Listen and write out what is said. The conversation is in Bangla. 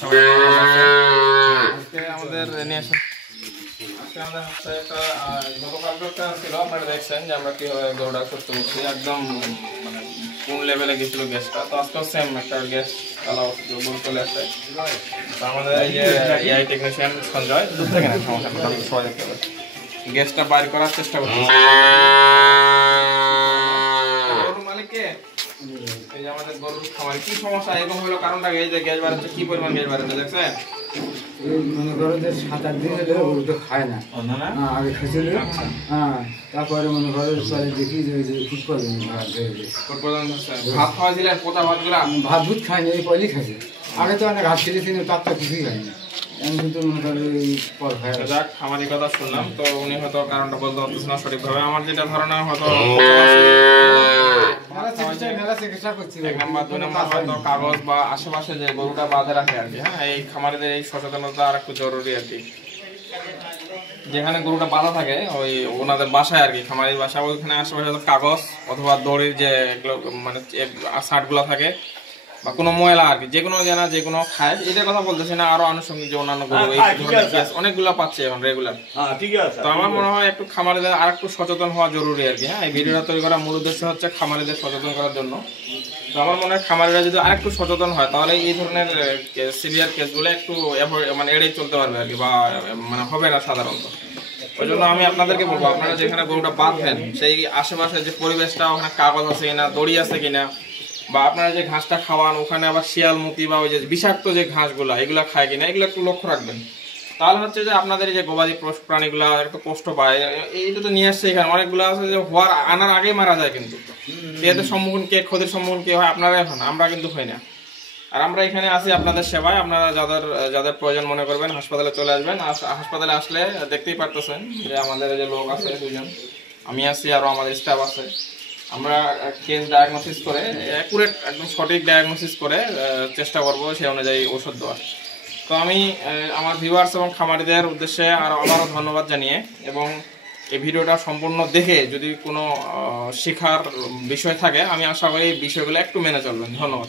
আশা করি আজকে আমাদের নিয়ে আসা আমাদের হাতে একটা গতকালটা ছিল, আপনারা দেখছেন যে আমরা কীভাবে গরুটা সুস্থ করছি, একদম মানে কোন লেভেলে গেছিলো গ্যাসটা। তো আজকেও সেম একটা গ্যাস চালাও গরু চলে আসছে। তো আমাদের এই যে এআই টেকনিশিয়ান সঞ্জয় দূর থেকে না সমস্যা সবাই দেখতে পাবে, গ্যাসটা বাইর করার চেষ্টা করতেছি। গরুর মালিককে এই যে আমাদের গরুর খামারে কি সমস্যা এরকম হলো কারণটা, এই যে গ্যাস বাড়াচ্ছে, কি পরিমাণ গ্যাস বাড়াচ্ছে দেখছেন? মনে করো যে 7-8 দিন হলে গরুটা খায় না, আগে খেয়েছিল। হ্যাঁ, তারপরে মনে করো চলে দেখি যে ফুট পর্যন্ত ভাত খাওয়াছিলেন, পোতা ভাতগুলা ভাত ভুত খায়নি, এই পয়লি খাইছে। আগে তো অনেক ঘাস খেয়েছিল, তার তো কিছুই খায়নি। আমি কিন্তু মনে করো পর খাই। যাক, আমারই কথা শুনলাম, তো উনি হয়তো কারণটা বলতে পারতেছে না সঠিকভাবে। আমার যেটা ধারণা হয়তো এক নাম্বার, 2 নাম্বার হয়তো কাগজ বা আশেপাশে যে গরুটা বাঁধে রাখে আর কি। হ্যাঁ, এই খামারিদের এই সচেতনতা আর একটু জরুরি আর কি। যেখানে গরুটা বাঁধা থাকে ওই ওনাদের বাসায় আর কি, খামারির বাসা, ওইখানে আশেপাশে কাগজ অথবা দড়ির যে মানে শার্টগুলো থাকে বা কোনো ময়লা আর কি, যে কোনো জানা যে কোনো খায়, এটার কথা বলতেছি না, আরো আনুষঙ্গিক যে অন্যান্য গরু অনেকগুলো পাচ্ছে এখন রেগুলার। তো আমার মনে হয় একটু খামারিদের আর একটু সচেতন হওয়া জরুরি আর কি। হ্যাঁ, এই ভিডিওটা তৈরি করার মূল উদ্দেশ্য হচ্ছে খামারিদের সচেতন করার জন্য। তো আমার মনে হয় খামারিরা যদি আর একটু সচেতন হয় তাহলে এই ধরনের সিভিয়ার কেসগুলো একটু মানে এড়িয়ে চলতে পারবে আর কি, বা মানে হবে না সাধারণত। ওই জন্য আমি আপনাদেরকে বলবো, আপনারা যেখানে গরুটা বাঁধবেন সেই আশেপাশে যে পরিবেশটা, ওখানে কাগজ আছে কিনা, দড়ি আছে কিনা, বা আপনারা যে ঘাসটা খাওয়ান ওখানে আবার শিয়াল মুতি বা ওই যে বিষাক্ত যে ঘাসগুলা এগুলা খায় কিনা, এগুলো একটু লক্ষ্য রাখবেন। তাহলে হচ্ছে যে আপনাদের এই যে গবাদি প্রাণীগুলা একটু কষ্ট পায়। এইটা তো নিয়ে আসছে এখানে অনেকগুলো আছে যে আনার আগেই মারা যায়, কিন্তু এদের সম্মুখীন কে, ক্ষতির সম্মুখীন কে হয়? আপনারাই হন, আমরা কিন্তু হই না। আর আমরা এখানে আছি আপনাদের সেবায়। আপনারা যাদের প্রয়োজন মনে করবেন হাসপাতালে চলে আসবেন। হাসপাতালে আসলে দেখতেই পারতেছেন যে আমাদের যে লোক আছে 2জন, আমি আছি, আরও আমাদের স্টাফ আছে। আমরা কেস ডায়াগনোসিস করে অ্যাকুরেট একদম সঠিক ডায়াগনোসিস করে চেষ্টা করব সেই অনুযায়ী ওষুধ দেওয়ার। তো আমি আমার ভিউয়ার্স এবং খামারিদের উদ্দেশ্যে আবারও ধন্যবাদ জানিয়ে, এবং এই ভিডিওটা সম্পূর্ণ দেখে যদি কোনো শেখার বিষয় থাকে আমি আশা করি এই বিষয়গুলো একটু মেনে চলবেন। ধন্যবাদ।